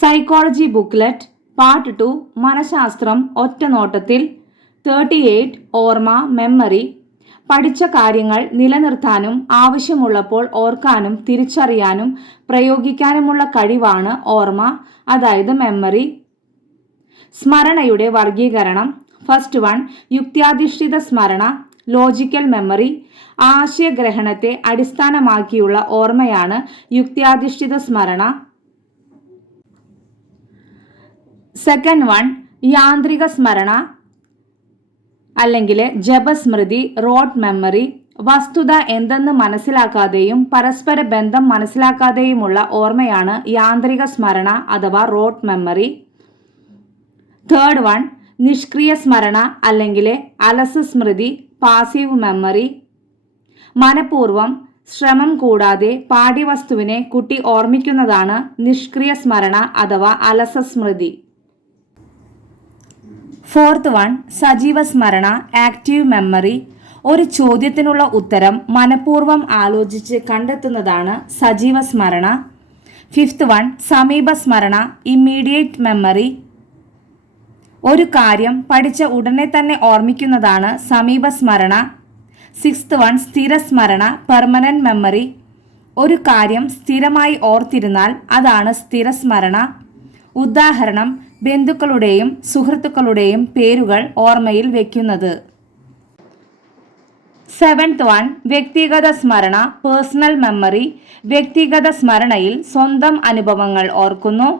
Psychology booklet part 2 മനഃശാസ്ത്രം ഒറ്റനോട്ടത്തിൽ 38 ഓർമ്മ മെമ്മറി പഠിച്ച കാര്യങ്ങൾ നിലനിർത്താനും ആവശ്യമുള്ളപ്പോൾ ഓർക്കാനും തിരിച്ചറിയാനും പ്രയോഗിക്കാനുമുള്ള കഴിവാണ് ഓർമ്മ, അതായത് മെമ്മറി. സ്മരണയുടെ വർഗീകരണം. ഫസ്റ്റ് വൺ, യുക്ത്യാധിഷ്ഠിത സ്മരണ ലോജിക്കൽ മെമ്മറി. ആശയഗ്രഹണത്തെ അടിസ്ഥാനമാക്കിയുള്ള ഓർമ്മയാണ് യുക്ത്യാധിഷ്ഠിത സ്മരണ. സെക്കൻഡ് വൺ, യാന്ത്രിക സ്മരണ അല്ലെങ്കിൽ ജപസ്മൃതി റോട്ട് മെമ്മറി. വസ്തുത എന്തെന്ന് മനസ്സിലാക്കാതെയും പരസ്പര ബന്ധം മനസ്സിലാക്കാതെയുമുള്ള ഓർമ്മയാണ് യാന്ത്രിക സ്മരണ അഥവാ റോട്ട് മെമ്മറി. തേർഡ് വൺ, നിഷ്ക്രിയ സ്മരണ അല്ലെങ്കിൽ അലസ സ്മൃതി പാസീവ് മെമ്മറി. മനഃപൂർവ്വം ശ്രമം കൂടാതെ പാഠ്യവസ്തുവിനെ കുട്ടി ഓർമ്മിക്കുന്നതാണ് നിഷ്ക്രിയ സ്മരണ അഥവാ അലസ സ്മൃതി. ഫോർത്ത് വൺ, സജീവ സ്മരണ ആക്റ്റീവ് മെമ്മറി. ഒരു ചോദ്യത്തിനുള്ള ഉത്തരം മനഃപൂർവ്വം ആലോചിച്ച് കണ്ടെത്തുന്നതാണ് സജീവ സ്മരണ. ഫിഫ്ത്ത് വൺ, സമീപ സ്മരണ ഇമ്മീഡിയറ്റ് മെമ്മറി. ഒരു കാര്യം പഠിച്ച ഉടനെ തന്നെ ഓർമ്മിക്കുന്നതാണ് സമീപ സ്മരണ. സിക്സ്ത് വൺ, സ്ഥിര സ്മരണ പെർമനന്റ് മെമ്മറി. ഒരു കാര്യം സ്ഥിരമായി ഓർത്തിരുന്നാൽ അതാണ് സ്ഥിര സ്മരണ. ഉദാഹരണം, ബന്ധുക്കളുടെയും സുഹൃത്തുക്കളുടെയും പേരുകൾ ഓർമ്മയിൽ വയ്ക്കുന്നത്. സെവൻത് വൺ, വ്യക്തിഗത സ്മരണ പേഴ്സണൽ മെമ്മറി. വ്യക്തിഗത സ്മരണയിൽ സ്വന്തം അനുഭവങ്ങൾ ഓർക്കുന്നു.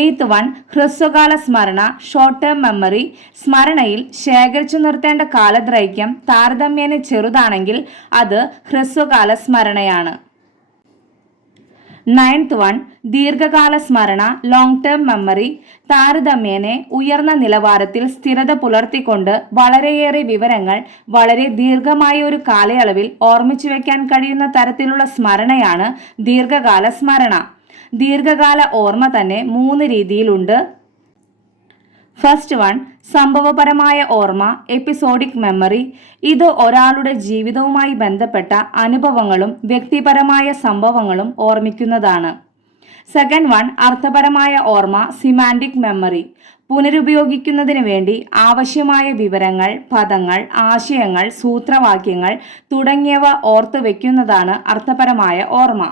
എയ്ത്ത് വൺ, ഹ്രസ്വകാല സ്മരണ ഷോർട്ട് ടേം മെമ്മറി. സ്മരണയിൽ ശേഖരിച്ചു നിർത്തേണ്ട കാലദൈർഘ്യം താരതമ്യേന ചെറുതാണെങ്കിൽ അത് ഹ്രസ്വകാല സ്മരണയാണ്. നയൻത്ത് വൺ, ദീർഘകാല സ്മരണ ലോങ് ടേം മെമ്മറി. താരതമ്യേന ഉയർന്ന നിലവാരത്തിൽ സ്ഥിരത പുലർത്തിക്കൊണ്ട് വളരെയേറെ വിവരങ്ങൾ വളരെ ദീർഘമായ ഒരു കാലയളവിൽ ഓർമ്മിച്ചു വയ്ക്കാൻ കഴിയുന്ന തരത്തിലുള്ള സ്മരണയാണ് ദീർഘകാല സ്മരണ. ദീർഘകാല ഓർമ്മ തന്നെ 3 രീതിയിലുണ്ട്. ഫസ്റ്റ് വൺ, സംഭവപരമായ ഓർമ്മ എപ്പിസോഡിക് മെമ്മറി. ഇത് ഒരാളുടെ ജീവിതവുമായി ബന്ധപ്പെട്ട അനുഭവങ്ങളും വ്യക്തിപരമായ സംഭവങ്ങളും ഓർമ്മിക്കുന്നതാണ്. സെക്കൻഡ് വൺ, അർത്ഥപരമായ ഓർമ്മ സിമാൻറ്റിക് മെമ്മറി. പുനരുപയോഗിക്കുന്നതിന് വേണ്ടി ആവശ്യമായ വിവരങ്ങൾ, പദങ്ങൾ, ആശയങ്ങൾ, സൂത്രവാക്യങ്ങൾ തുടങ്ങിയവ ഓർത്തു വയ്ക്കുന്നതാണ് അർത്ഥപരമായ ഓർമ്മ.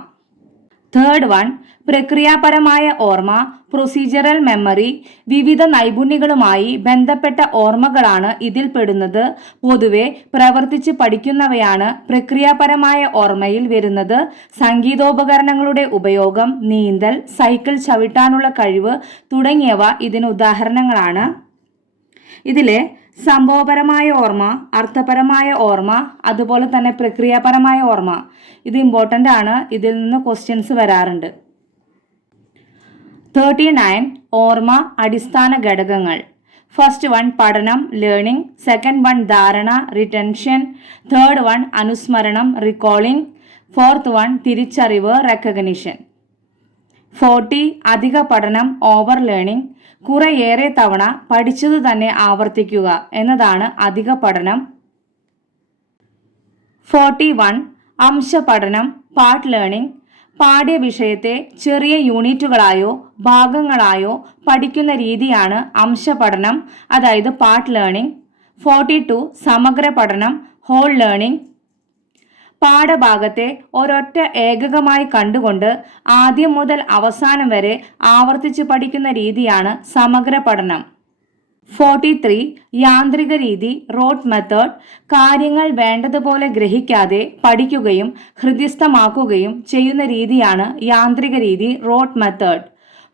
തേർഡ് വൺ, പ്രക്രിയാപരമായ ഓർമ്മ പ്രൊസീജറൽ മെമ്മറി. വിവിധ നൈപുണ്യങ്ങളുമായി ബന്ധപ്പെട്ട ഓർമ്മകളാണ് ഇതിൽ പെടുന്നത്. പൊതുവെ പ്രവർത്തിച്ച് പഠിക്കുന്നവയാണ് പ്രക്രിയാപരമായ ഓർമ്മയിൽ വരുന്നത്. സംഗീതോപകരണങ്ങളുടെ ഉപയോഗം, നീന്തൽ, സൈക്കിൾ ചവിട്ടാനുള്ള കഴിവ് തുടങ്ങിയവ ഇതിന് ഉദാഹരണങ്ങളാണ്. ഇതിലെ സംഭവപരമായ ഓർമ്മ, അർത്ഥപരമായ ഓർമ്മ, അതുപോലെ തന്നെ പ്രക്രിയാപരമായ ഓർമ്മ ഇത് ഇമ്പോർട്ടൻ്റ് ആണ്. ഇതിൽ നിന്ന് ക്വസ്റ്റ്യൻസ് വരാറുണ്ട്. 39 ഓർമ്മ അടിസ്ഥാന ഘടകങ്ങൾ. ഫസ്റ്റ് വൺ, പഠനം ലേണിംഗ്. സെക്കൻഡ് വൺ, ധാരണ റിറ്റൻഷൻ. തേർഡ് വൺ, അനുസ്മരണം റിക്കോളിംഗ്. ഫോർത്ത് വൺ, തിരിച്ചറിവ് റെക്കഗ്നിഷൻ. 40 അധിക പഠനം ഓവർ ലേണിംഗ്. കുറേയേറെ തവണ പഠിച്ചത് തന്നെ ആവർത്തിക്കുക എന്നതാണ് അധിക പഠനം. 41 അംശപഠനം പാർട്ട് ലേണിംഗ്. പാഠ്യവിഷയത്തെ ചെറിയ യൂണിറ്റുകളായോ ഭാഗങ്ങളായോ പഠിക്കുന്ന രീതിയാണ് അംശപഠനം, അതായത് പാർട്ട് ലേണിംഗ്. 42 സമഗ്ര പഠനം ഹോൾ ലേണിംഗ്. പാഠഭാഗത്തെ ഒരൊറ്റ ഏകകമായി കണ്ടുകൊണ്ട് ആദ്യം മുതൽ അവസാനം വരെ ആവർത്തിച്ച് പഠിക്കുന്ന രീതിയാണ് സമഗ്ര പഠനം. 43 യാന്ത്രിക രീതി റോട്ട് മെത്തേഡ്. കാര്യങ്ങൾ വേണ്ടതുപോലെ ഗ്രഹിക്കാതെ പഠിക്കുകയും ഹൃദിസ്ഥമാക്കുകയും ചെയ്യുന്ന രീതിയാണ് യാന്ത്രിക രീതി റോട്ട് മെത്തേഡ്.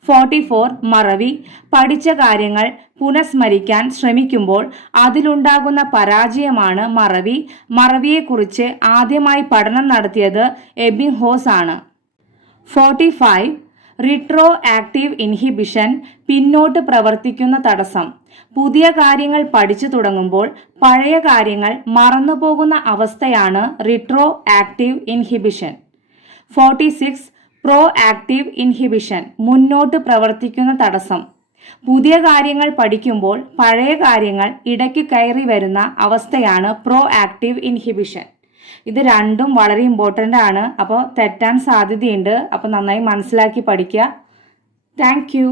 44 മറവി. പഠിച്ച കാര്യങ്ങൾ പുനഃസ്മരിക്കാൻ ശ്രമിക്കുമ്പോൾ അതിലുണ്ടാകുന്ന പരാജയമാണ് മറവി. മറവിയെക്കുറിച്ച് ആദ്യമായി പഠനം നടത്തിയത് എബിംഗ്ഹോസ് ആണ്. 45 റിട്രോ ആക്റ്റീവ് ഇൻഹിബിഷൻ പിന്നോട്ട് പ്രവർത്തിക്കുന്ന തടസ്സം. പുതിയ കാര്യങ്ങൾ പഠിച്ചു തുടങ്ങുമ്പോൾ പഴയ കാര്യങ്ങൾ മറന്നുപോകുന്ന അവസ്ഥയാണ് retro active inhibition. 46 pro active inhibition മുന്നോട്ട് പ്രവർത്തിക്കുന്ന തടസ്സം. പുതിയ കാര്യങ്ങൾ പഠിക്കുമ്പോൾ പഴയ കാര്യങ്ങൾ ഇടയ്ക്ക് കയറി വരുന്ന അവസ്ഥയാണ് പ്രോ ആക്റ്റീവ് ഇൻഹിബിഷൻ. ഇത് രണ്ടും വളരെ ഇമ്പോർട്ടൻ്റ് ആണ്. അപ്പോൾ തെറ്റാൻ സാധ്യതയുണ്ട്. അപ്പോൾ നന്നായി മനസ്സിലാക്കി പഠിക്കുക. Thank you.